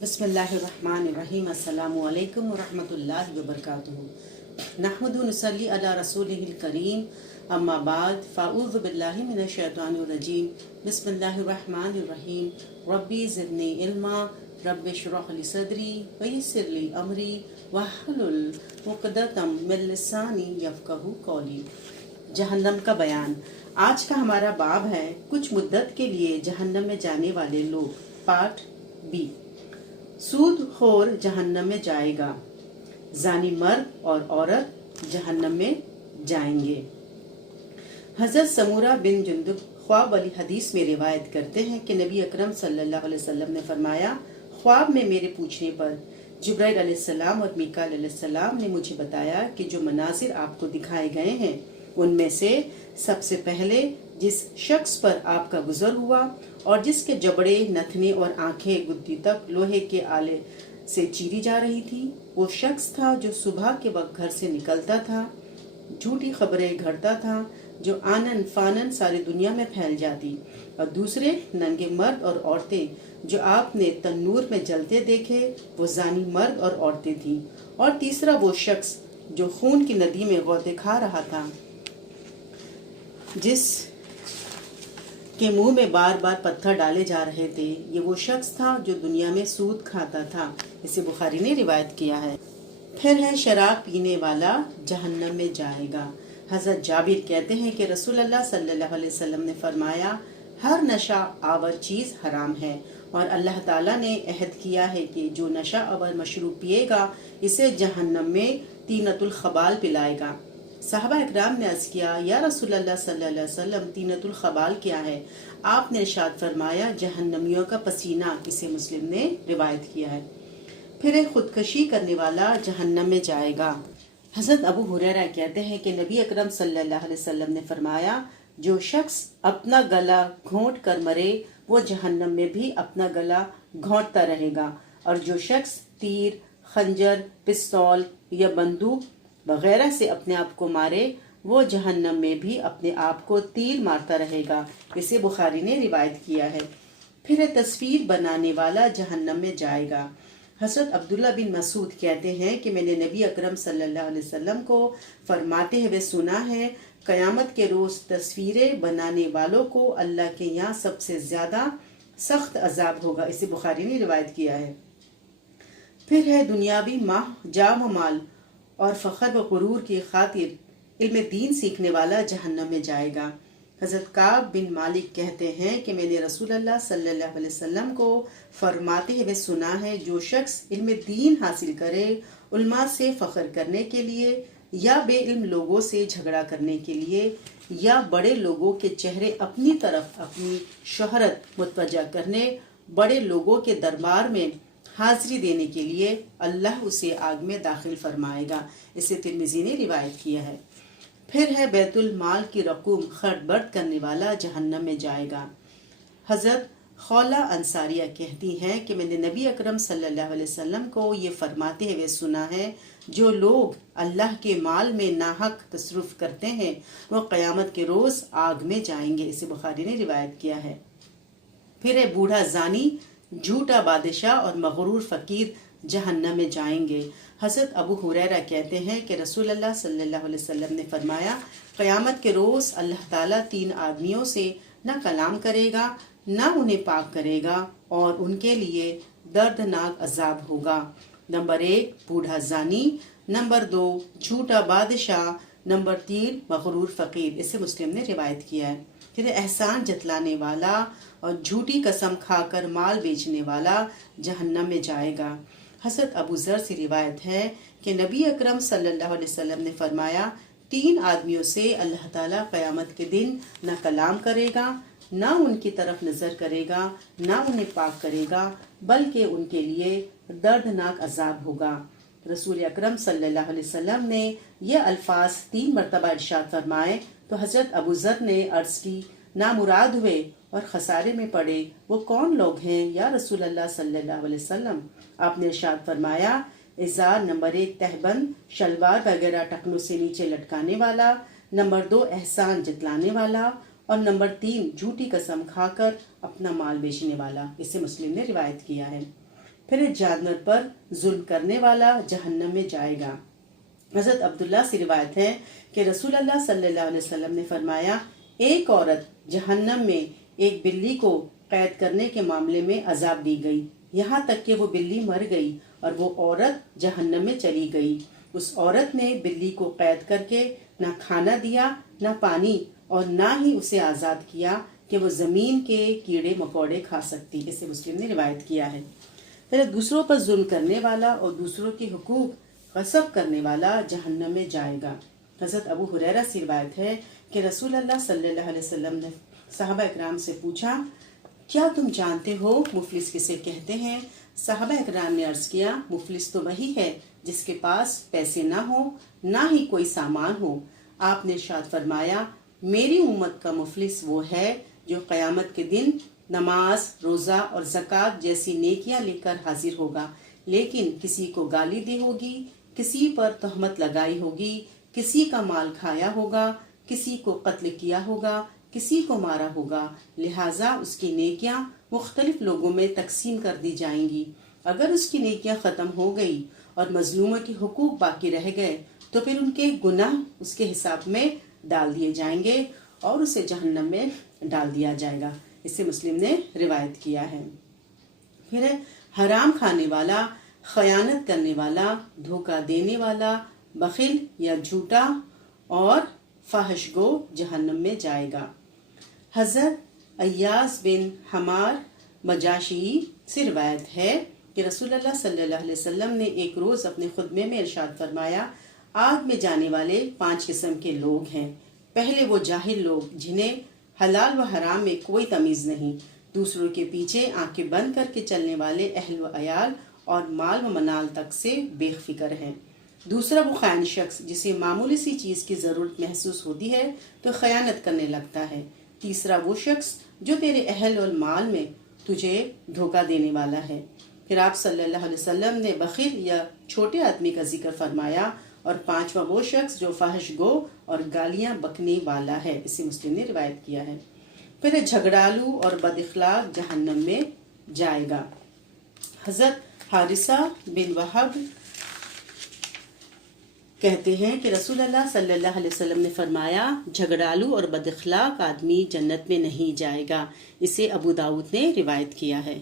بسم اللہ الرحمن الرحیم السلام علیکم ورحمۃ اللہ وبرکاتہ نحمد نصلی علی رسولہ الکریم اما بعد فاعوذ باللہ من الشیطان الرجیم بسم اللہ الرحمن الرحیم ربی زدنی علما رب اشرح لی صدری ویسر لی امری واحلل عقدۃ من لسانی یفقہوا قولی۔ جہنم کا بیان۔ آج کا ہمارا باب ہے کچھ مدت کے لیے جہنم میں جانے والے لوگ، پارٹ بی۔ سود خور جہنم میں جائے گا، زانی مرد اور عورت جہنم میں جائیں گے۔ حضرت سمورہ بن جندب خواب والی حدیث میں روایت کرتے ہیں کہ نبی اکرم صلی اللہ علیہ وسلم نے فرمایا، خواب میں میرے پوچھنے پر جبرائیل علیہ السلام اور میکائیل علیہ السلام نے مجھے بتایا کہ جو مناظر آپ کو دکھائے گئے ہیں ان میں سے سب سے پہلے جس شخص پر آپ کا گزر ہوا اور جس کے جبڑے، نتنے اور آنکھیں گدی تک لوہے کے آلے سے چیری جا رہی تھی، وہ شخص تھا جو صبح کے وقت گھر سے نکلتا تھا، جھوٹی خبریں گھڑتا تھا جو آنن فانن ساری دنیا میں پھیل جاتی، اور دوسرے ننگے مرد اور عورتیں جو آپ نے تنور میں جلتے دیکھے، وہ زانی مرد اور عورتیں تھیں، اور تیسرا وہ شخص جو خون کی ندی میں غوطے کھا رہا تھا، جس کے منہ میں بار بار پتھر ڈالے جا رہے تھے، یہ وہ شخص تھا جو دنیا میں سود کھاتا تھا۔ اسے بخاری نے روایت کیا ہے۔ پھر ہے شراب پینے والا جہنم میں جائے گا۔ حضرت جابر کہتے ہیں کہ رسول اللہ صلی اللہ علیہ وسلم نے فرمایا، ہر نشہ آور چیز حرام ہے، اور اللہ تعالیٰ نے عہد کیا ہے کہ جو نشہ آور مشروب پیے گا اسے جہنم میں طینۃ الخبال پلائے گا۔ صحابہ اکرام نے عرض کیا، یا رسول اللہ صلی اللہ علیہ وسلم، طینۃ الخبال کیا ہے؟ آپ نے ارشاد فرمایا، جہنمیوں کا پسینہ۔ اسے مسلم نے روایت کیا ہے۔ پھر ایک خودکشی کرنے والا جہنم میں جائے گا۔ حضرت ابو ہریرہ کہتے ہیں کہ نبی اکرم صلی اللہ علیہ وسلم نے فرمایا، جو شخص اپنا گلا گھونٹ کر مرے وہ جہنم میں بھی اپنا گلا گھونٹتا رہے گا، اور جو شخص تیر، خنجر، پستول یا بندوق وغیرہ سے اپنے آپ کو مارے وہ جہنم میں بھی اپنے آپ کو تیر مارتا رہے گا۔ اسے بخاری نے روایت کیا ہے۔ پھر تصویر بنانے والا جہنم میں جائے گا۔ حضرت عبداللہ بن مسعود کہتے ہیں کہ میں نے نبی اکرم صلی اللہ علیہ وسلم کو فرماتے ہوئے سنا ہے، قیامت کے روز تصویریں بنانے والوں کو اللہ کے یہاں سب سے زیادہ سخت عذاب ہوگا۔ اسے بخاری نے روایت کیا ہے۔ پھر ہے دنیاوی جام و مال اور فخر و غرور کی خاطر علم دین سیکھنے والا جہنم میں جائے گا۔ حضرت کعب بن مالک کہتے ہیں کہ میں نے رسول اللہ صلی اللہ علیہ وسلم کو فرماتے ہوئے سنا ہے، جو شخص علم دین حاصل کرے علماء سے فخر کرنے کے لیے یا بے علم لوگوں سے جھگڑا کرنے کے لیے یا بڑے لوگوں کے چہرے اپنی طرف اپنی شہرت متوجہ کرنے بڑے لوگوں کے دربار میں حاضری دینے کے لیے، اللہ اسے آگ میں داخل فرمائے گا۔ اسے ترمذی نے روایت کیا ہے۔ پھر ہے بیت المال کی رقوم خرد برد کرنے والا جہنم میں جائے گا۔ حضرت خولہ انصاریہ کہتی ہیں کہ میں نے نبی اکرم صلی اللہ علیہ وسلم کو یہ فرماتے ہوئے سنا ہے، جو لوگ اللہ کے مال میں ناحق تصرف کرتے ہیں وہ قیامت کے روز آگ میں جائیں گے۔ اسے بخاری نے روایت کیا ہے۔ پھر ہے بوڑھا زانی، جھوٹا بادشاہ اور مغرور فقیر جہنم میں جائیں گے۔ حضرت ابو ہریرہ کہتے ہیں کہ رسول اللہ صلی اللہ علیہ وسلم نے فرمایا، قیامت کے روز اللہ تعالیٰ 3 آدمیوں سے نہ کلام کرے گا نہ انہیں پاک کرے گا، اور ان کے لیے دردناک عذاب ہوگا۔ نمبر 1 بوڑھا زانی، نمبر 2 جھوٹا بادشاہ، نمبر 3 مغرور فقیر۔ اسے مسلم نے روایت کیا ہے۔ پھر احسان جتلانے والا اور جھوٹی قسم کھا کر مال بیچنے والا جہنم میں جائے گا۔ حضرت ابو ذر سے روایت ہے کہ نبی اکرم صلی اللہ علیہ وسلم نے فرمایا، 3 آدمیوں سے اللہ تعالیٰ قیامت کے دن نہ کلام کرے گا، نہ ان کی طرف نظر کرے گا، نہ انہیں پاک کرے گا، بلکہ ان کے لیے دردناک عذاب ہوگا۔ رسول اکرم صلی اللہ علیہ وسلم نے یہ الفاظ 3 مرتبہ ارشاد فرمائے تو حضرت ابو ذر نے عرض کی، نامراد ہوئے اور خسارے میں پڑے وہ کون لوگ ہیں یا رسول اللہ صلی اللہ علیہ وسلم؟ آپ نے ارشاد فرمایا، ازار، نمبر 1 تہبند، شلوار وغیرہ ٹخنوں سے نیچے لٹکانے والا، نمبر 2 احسان جتلانے والا، اور نمبر 3 جھوٹی قسم کھا کر اپنا مال بیچنے والا۔ اسے مسلم نے روایت کیا ہے۔ پھر ایک جانور پر ظلم کرنے والا جہنم میں جائے گا۔ حضرت عبداللہ سے روایت ہے کہ رسول اللہ صلی اللہ علیہ وسلم نے فرمایا، ایک عورت جہنم میں ایک بلی کو قید کرنے کے معاملے میں عذاب دی گئی، یہاں تک کہ وہ بلی مر گئی اور وہ عورت جہنم میں چلی گئی۔ اس عورت نے بلی کو قید کر کے نہ کھانا دیا، نہ پانی، اور نہ ہی اسے آزاد کیا کہ وہ زمین کے کیڑے مکوڑے کھا سکتی۔ اسے مسلم نے روایت کیا ہے۔ پھر دوسروں پر ظلم کرنے والا اور دوسروں کے حقوق غصب کرنے والا جہنم میں جائے گا۔ حضرت ابو ہریرہ سے روایت ہے کہ رسول اللہ صلی اللہ علیہ وسلم نے صحابہ اکرام سے پوچھا، کیا تم جانتے ہو مفلس کسے کہتے ہیں؟ صحابہ اکرام نے عرض کیا، مفلس تو وہی ہے جس کے پاس پیسے نہ ہو، نہ ہی کوئی سامان ہو۔ آپ نے ارشاد فرمایا، میری امت کا مفلس وہ ہے جو قیامت کے دن نماز، روزہ اور زکوٰۃ جیسی نیکیاں لے کر حاضر ہوگا، لیکن کسی کو گالی دی ہوگی، کسی پر تہمت لگائی ہوگی، کسی کا مال کھایا ہوگا، کسی کو قتل کیا ہوگا، کسی کو مارا ہوگا، لہٰذا اس کی نیکیاں مختلف لوگوں میں تقسیم کر دی جائیں گی۔ اگر اس کی نیکیاں ختم ہو گئی اور مظلوموں کے حقوق باقی رہ گئے تو پھر ان کے گناہ اس کے حساب میں ڈال دیے جائیں گے اور اسے جہنم میں ڈال دیا جائے گا۔ اسے مسلم نے روایت کیا ہے۔ پھر ہے حرام کھانے والا، خیانت کرنے والا، دھوکہ دینے والا، بخیل یا جھوٹا اور فاحش گو جہنم میں جائے گا۔ حضرت ایاز بن حمار مجاشعی سے روایت ہے کہ رسول اللہ صلی اللہ علیہ وسلم نے ایک روز اپنے خطبے میں ارشاد فرمایا، آگ میں جانے والے 5 قسم کے لوگ ہیں۔ پہلے وہ جاہل لوگ جنہیں حلال و حرام میں کوئی تمیز نہیں، دوسروں کے پیچھے آنکھیں بند کر کے چلنے والے اہل و عیال اور مال و منال تک سے بے فکر ہیں۔ دوسرا وہ خائن شخص جسے معمولی سی چیز کی ضرورت محسوس ہوتی ہے تو خیانت کرنے لگتا ہے۔ تیسرا وہ شخص جو تیرے اہل اور مال میں تجھے دھوکہ دینے والا ہے۔ پھر آپ صلی اللہ علیہ وسلم نے بخیل یا چھوٹے آدمی کا ذکر فرمایا، اور 5واں وہ شخص جو فاحش گو اور گالیاں بکنے والا ہے۔ اسے مسلم نے روایت کیا ہے۔ پھر جھگڑالو اور بد اخلاق جہنم میں جائے گا۔ حضرت حارثہ بن وہب کہتے ہیں کہ رسول اللہ صلی اللہ علیہ وسلم نے فرمایا، جھگڑالو اور بد اخلاق آدمی جنت میں نہیں جائے گا۔ اسے ابو داؤد نے روایت کیا ہے۔